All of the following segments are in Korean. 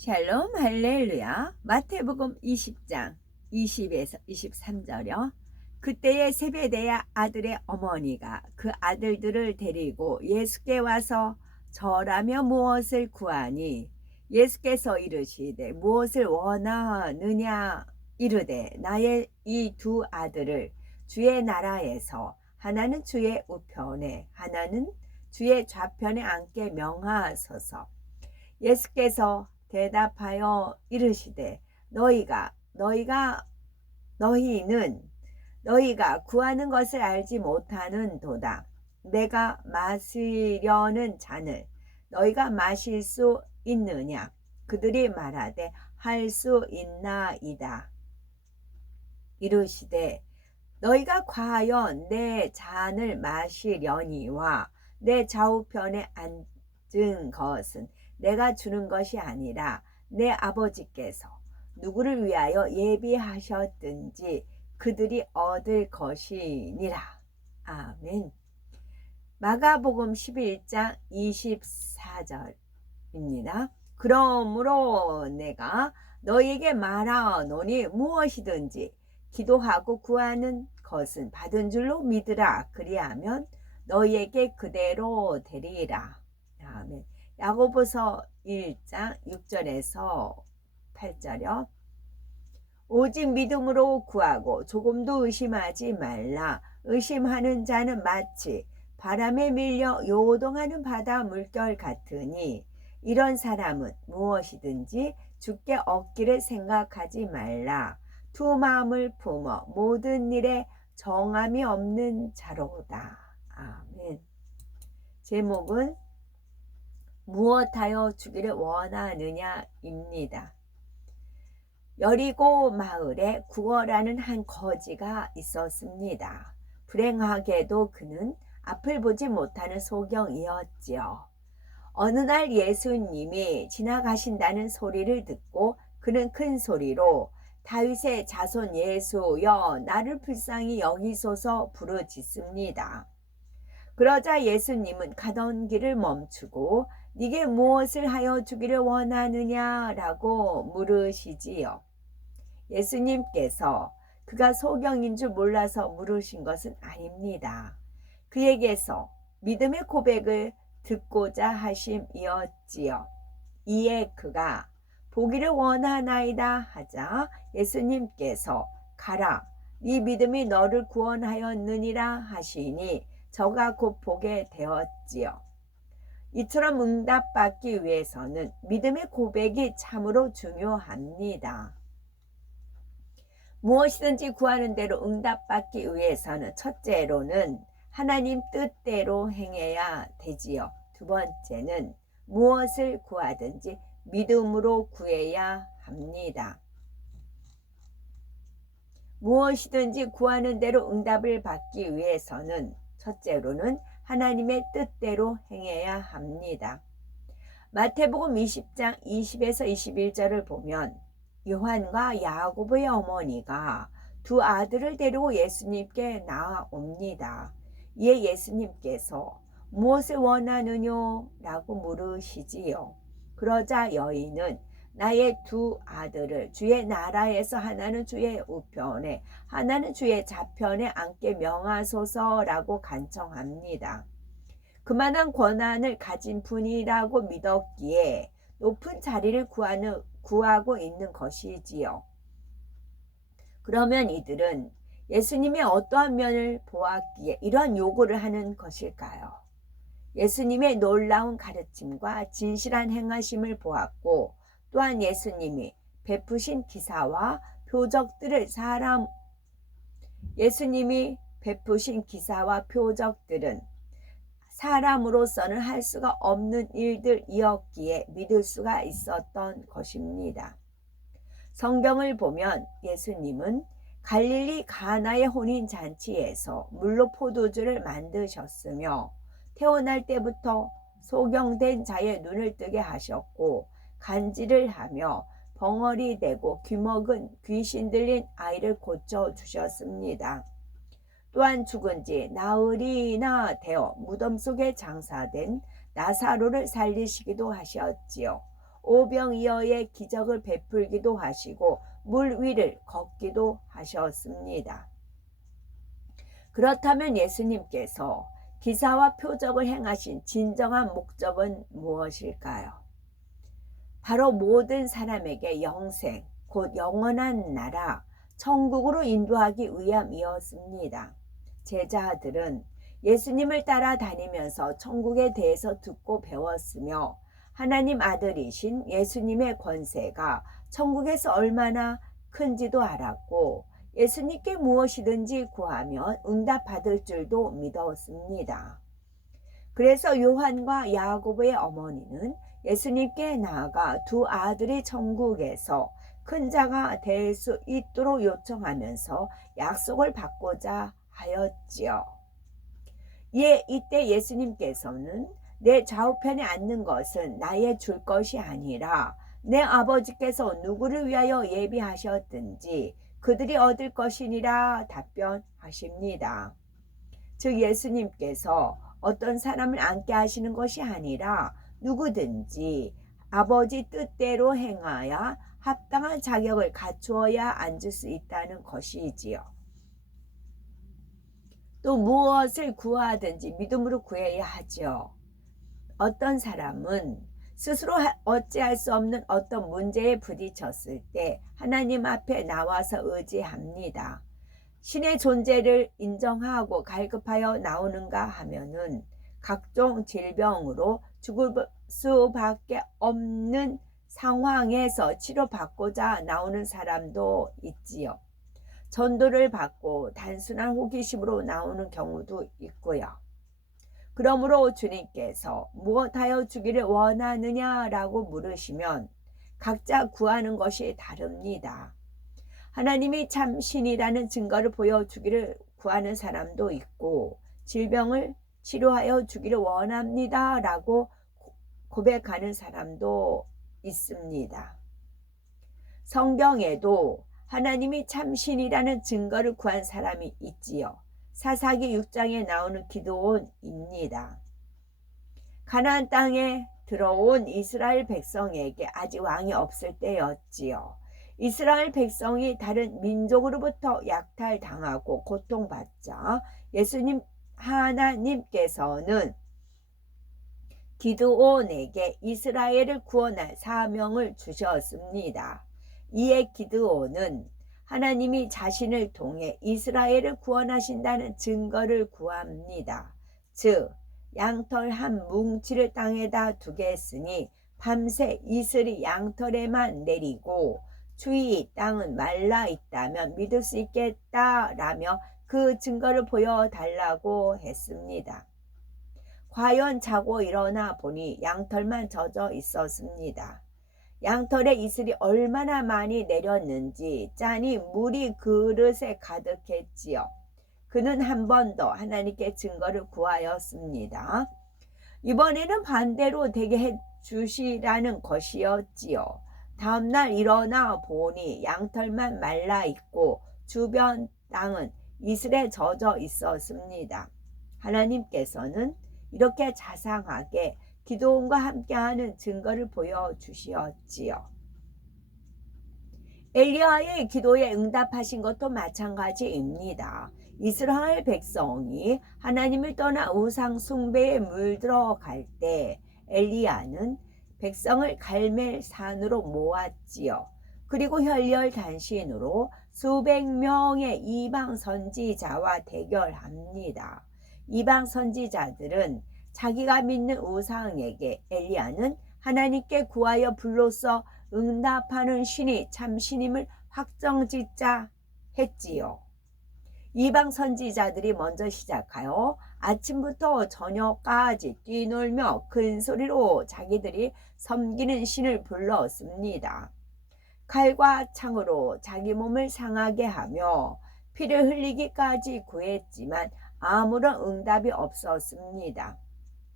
샬롬 할렐루야. 마태복음 20장 20에서 23절요. 그때에 세베대야 아들의 어머니가 그 아들들을 데리고 예수께 와서 절하며 무엇을 구하니 예수께서 이르시되 무엇을 원하느냐 이르되 나의 이 두 아들을 주의 나라에서 하나는 주의 우편에 하나는 주의 좌편에 앉게 명하소서. 예수께서 대답하여 이르시되 너희는 너희가 구하는 것을 알지 못하는도다. 내가 마시려는 잔을 너희가 마실 수 있느냐? 그들이 말하되 할 수 있나이다. 이르시되 너희가 과연 내 잔을 마시려니와 내 좌우편에 앉은 것은 내가 주는 것이 아니라 내 아버지께서 누구를 위하여 예비하셨든지 그들이 얻을 것이니라. 아멘. 마가복음 11장 24절입니다. 그러므로 내가 너희에게 말하노니 무엇이든지 기도하고 구하는 것은 받은 줄로 믿으라. 그리하면 너희에게 그대로 되리라. 아멘. 야고보서 1장 6절에서 8절이요. 오직 믿음으로 구하고 조금도 의심하지 말라. 의심하는 자는 마치 바람에 밀려 요동하는 바다 물결 같으니 이런 사람은 무엇이든지 주께 얻기를 생각하지 말라. 두 마음을 품어 모든 일에 정함이 없는 자로다. 아멘. 제목은 무엇하여 주기를 원하느냐입니다. 여리고 마을에 구걸하는 한 거지가 있었습니다. 불행하게도 그는 앞을 보지 못하는 소경이었지요. 어느 날 예수님이 지나가신다는 소리를 듣고 그는 큰 소리로 다윗의 자손 예수여 나를 불쌍히 여기소서 부르짖습니다. 그러자 예수님은 가던 길을 멈추고 네게 무엇을 하여 주기를 원하느냐라고 물으시지요. 예수님께서 그가 소경인 줄 몰라서 물으신 것은 아닙니다. 그에게서 믿음의 고백을 듣고자 하심이었지요. 이에 그가 보기를 원하나이다 하자 예수님께서 가라 네 믿음이 너를 구원하였느니라 하시니 저가 곧 보게 되었지요. 이처럼 응답받기 위해서는 믿음의 고백이 참으로 중요합니다. 무엇이든지 구하는 대로 응답받기 위해서는 첫째로는 하나님 뜻대로 행해야 되지요. 두 번째는 무엇을 구하든지 믿음으로 구해야 합니다. 무엇이든지 구하는 대로 응답을 받기 위해서는 첫째로는 하나님의 뜻대로 행해야 합니다. 마태복음 20장 20에서 21절을 보면 요한과 야고보의 어머니가 두 아들을 데리고 예수님께 나옵니다. 이에 예수님께서 무엇을 원하느냐라고 물으시지요. 그러자 여인은 나의 두 아들을 주의 나라에서 하나는 주의 우편에 하나는 주의 좌편에 앉게 명하소서라고 간청합니다. 그만한 권한을 가진 분이라고 믿었기에 높은 자리를 구하고 있는 것이지요. 그러면 이들은 예수님의 어떠한 면을 보았기에 이런 요구를 하는 것일까요? 예수님의 놀라운 가르침과 진실한 행하심을 보았고 또한 예수님이 베푸신 기사와 표적들은 사람으로서는 할 수가 없는 일들이었기에 믿을 수가 있었던 것입니다. 성경을 보면 예수님은 갈릴리 가나의 혼인잔치에서 물로 포도주를 만드셨으며 태어날 때부터 소경된 자의 눈을 뜨게 하셨고 간질을 하며 벙어리 되고 귀먹은 귀신 들린 아이를 고쳐주셨습니다. 또한 죽은 지 나흘이나 되어 무덤 속에 장사된 나사로를 살리시기도 하셨지요. 오병이어의 기적을 베풀기도 하시고 물 위를 걷기도 하셨습니다. 그렇다면 예수님께서 기사와 표적을 행하신 진정한 목적은 무엇일까요? 바로 모든 사람에게 영생, 곧 영원한 나라, 천국으로 인도하기 위함이었습니다. 제자들은 예수님을 따라다니면서 천국에 대해서 듣고 배웠으며 하나님 아들이신 예수님의 권세가 천국에서 얼마나 큰지도 알았고 예수님께 무엇이든지 구하면 응답받을 줄도 믿었습니다. 그래서 요한과 야고보의 어머니는 예수님께 나아가 두 아들이 천국에서 큰 자가 될 수 있도록 요청하면서 약속을 받고자 하였지요. 이때 예수님께서는 내 좌우편에 앉는 것은 나의 줄 것이 아니라 내 아버지께서 누구를 위하여 예비하셨든지 그들이 얻을 것이니라 답변하십니다. 즉 예수님께서 어떤 사람을 앉게 하시는 것이 아니라 누구든지 아버지 뜻대로 행하여 합당한 자격을 갖추어야 앉을 수 있다는 것이지요. 또 무엇을 구하든지 믿음으로 구해야 하죠. 어떤 사람은 스스로 어찌할 수 없는 어떤 문제에 부딪혔을 때 하나님 앞에 나와서 의지합니다. 신의 존재를 인정하고 갈급하여 나오는가 하면은 각종 질병으로 죽을 수밖에 없는 상황에서 치료받고자 나오는 사람도 있지요. 전도를 받고 단순한 호기심으로 나오는 경우도 있고요. 그러므로 주님께서 무엇하여 주기를 원하느냐라고 물으시면 각자 구하는 것이 다릅니다. 하나님이 참 신이라는 증거를 보여주기를 구하는 사람도 있고 질병을 치료하여 주기를 원합니다 라고 고백하는 사람도 있습니다. 성경에도 하나님이 참 신이라는 증거를 구한 사람이 있지요. 사사기 6장에 나오는 기드온입니다. 가나안 땅에 들어온 이스라엘 백성에게 아직 왕이 없을 때였지요. 이스라엘 백성이 다른 민족으로부터 약탈당하고 고통받자 예수님 하나님께서는 기드온에게 이스라엘을 구원할 사명을 주셨습니다. 이에 기드온은 하나님이 자신을 통해 이스라엘을 구원하신다는 증거를 구합니다. 즉 양털 한 뭉치를 땅에다 두겠으니 밤새 이슬이 양털에만 내리고 추위 땅은 말라 있다면 믿을 수 있겠다라며 그 증거를 보여달라고 했습니다. 과연 자고 일어나 보니 양털만 젖어 있었습니다. 양털에 이슬이 얼마나 많이 내렸는지 짠이 물이 그릇에 가득했지요. 그는 한 번 더 하나님께 증거를 구하였습니다. 이번에는 반대로 되게 해주시라는 것이었지요. 다음날 일어나 보니 양털만 말라 있고 주변 땅은 이슬에 젖어 있었습니다. 하나님께서는 이렇게 자상하게 기드온과 함께하는 증거를 보여주시었지요. 엘리야의 기도에 응답하신 것도 마찬가지입니다. 이스라엘 백성이 하나님을 떠나 우상 숭배에 물들어갈 때 엘리야는 백성을 갈멜산으로 모았지요. 그리고 혈혈단신으로 수백 명의 이방 선지자와 대결합니다. 이방 선지자들은 자기가 믿는 우상에게 엘리야는 하나님께 구하여 불로써 응답하는 신이 참 신임을 확정짓자 했지요. 이방 선지자들이 먼저 시작하여 아침부터 저녁까지 뛰놀며 큰 소리로 자기들이 섬기는 신을 불렀습니다. 칼과 창으로 자기 몸을 상하게 하며 피를 흘리기까지 구했지만 아무런 응답이 없었습니다.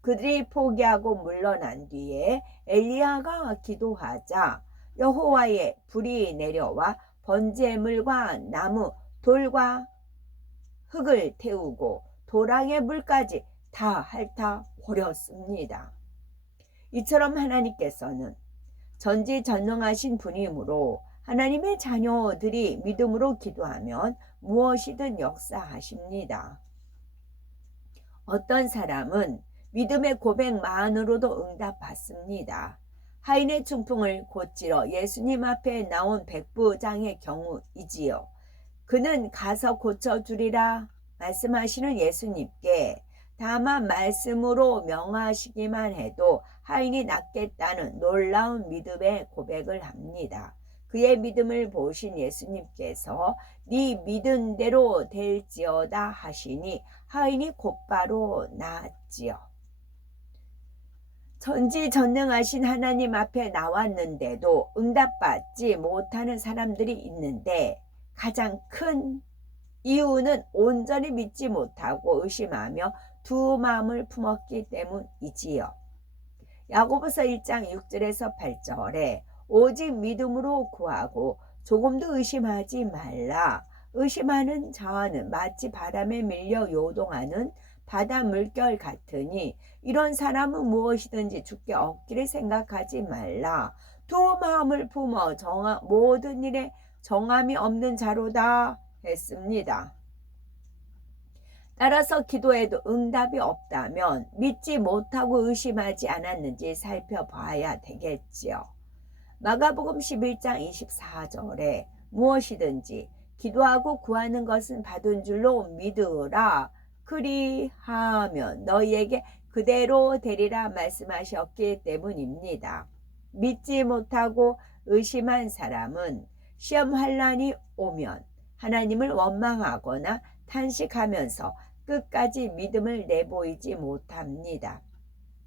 그들이 포기하고 물러난 뒤에 엘리야가 기도하자 여호와의 불이 내려와 번제물과 나무, 돌과 흙을 태우고 도랑의 물까지 다 핥아 버렸습니다. 이처럼 하나님께서는 전지전능하신 분이므로 하나님의 자녀들이 믿음으로 기도하면 무엇이든 역사하십니다. 어떤 사람은 믿음의 고백만으로도 응답받습니다. 하인의 중풍을 고치러 예수님 앞에 나온 백부장의 경우이지요. 그는 가서 고쳐주리라 말씀하시는 예수님께 다만 말씀으로 명하시기만 해도 하인이 낫겠다는 놀라운 믿음의 고백을 합니다. 그의 믿음을 보신 예수님께서 네 믿은 대로 될지어다 하시니 하인이 곧바로 나았지요. 전지전능하신 하나님 앞에 나왔는데도 응답받지 못하는 사람들이 있는데 가장 큰 이유는 온전히 믿지 못하고 의심하며 두 마음을 품었기 때문이지요. 야고보서 1장 6절에서 8절에 오직 믿음으로 구하고 조금도 의심하지 말라. 의심하는 자는 마치 바람에 밀려 요동하는 바다 물결 같으니 이런 사람은 무엇이든지 주께 얻기를 생각하지 말라. 두 마음을 품어 모든 일에 정함이 없는 자로다 했습니다. 따라서 기도에도 응답이 없다면 믿지 못하고 의심하지 않았는지 살펴봐야 되겠지요. 마가복음 11장 24절에 무엇이든지 기도하고 구하는 것은 받은 줄로 믿으라. 그리하면 너희에게 그대로 되리라 말씀하셨기 때문입니다. 믿지 못하고 의심한 사람은 시험 환난이 오면 하나님을 원망하거나 탄식하면서 끝까지 믿음을 내보이지 못합니다.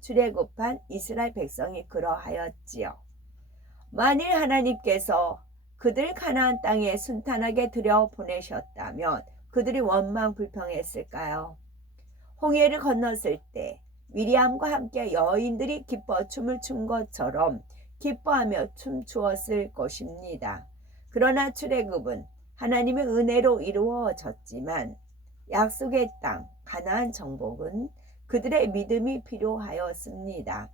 출애굽한 이스라엘 백성이 그러하였지요. 만일 하나님께서 그들 가나안 땅에 순탄하게 들여보내셨다면 그들이 원망 불평했을까요? 홍해를 건넜을 때 미리암과 함께 여인들이 기뻐 춤을 춘 것처럼 기뻐하며 춤추었을 것입니다. 그러나 출애굽은 하나님의 은혜로 이루어졌지만 약속의 땅 가나안 정복은 그들의 믿음이 필요하였습니다.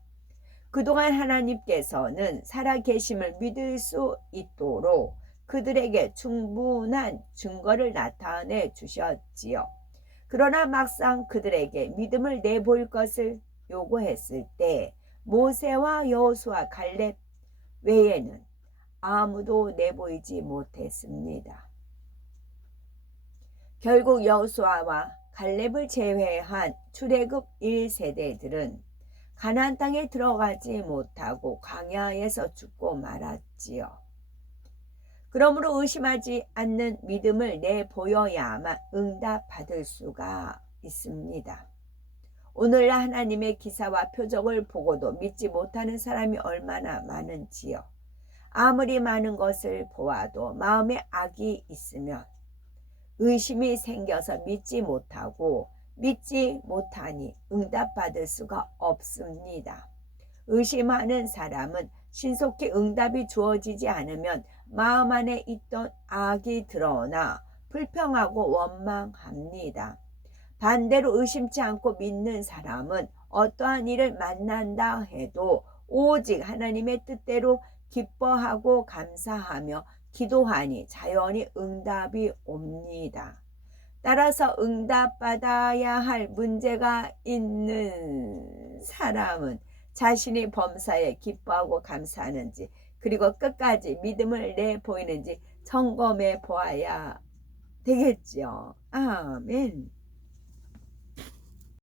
그동안 하나님께서는 살아계심을 믿을 수 있도록 그들에게 충분한 증거를 나타내 주셨지요. 그러나 막상 그들에게 믿음을 내볼 것을 요구했을 때 모세와 여호수아 갈렙 외에는 아무도 내보이지 못했습니다. 결국 여호수아와 갈렙을 제외한 출애굽 1세대들은 가나안 땅에 들어가지 못하고 광야에서 죽고 말았지요. 그러므로 의심하지 않는 믿음을 내보여야만 응답받을 수가 있습니다. 오늘날 하나님의 기사와 표적을 보고도 믿지 못하는 사람이 얼마나 많은지요. 아무리 많은 것을 보아도 마음에 악이 있으면 의심이 생겨서 믿지 못하니 응답받을 수가 없습니다. 의심하는 사람은 신속히 응답이 주어지지 않으면 마음 안에 있던 악이 드러나 불평하고 원망합니다. 반대로 의심치 않고 믿는 사람은 어떠한 일을 만난다 해도 오직 하나님의 뜻대로 기뻐하고 감사하며 기도하니 자연히 응답이 옵니다. 따라서 응답받아야 할 문제가 있는 사람은 자신이 범사에 기뻐하고 감사하는지 그리고 끝까지 믿음을 내보이는지 점검해 보아야 되겠죠. 아멘.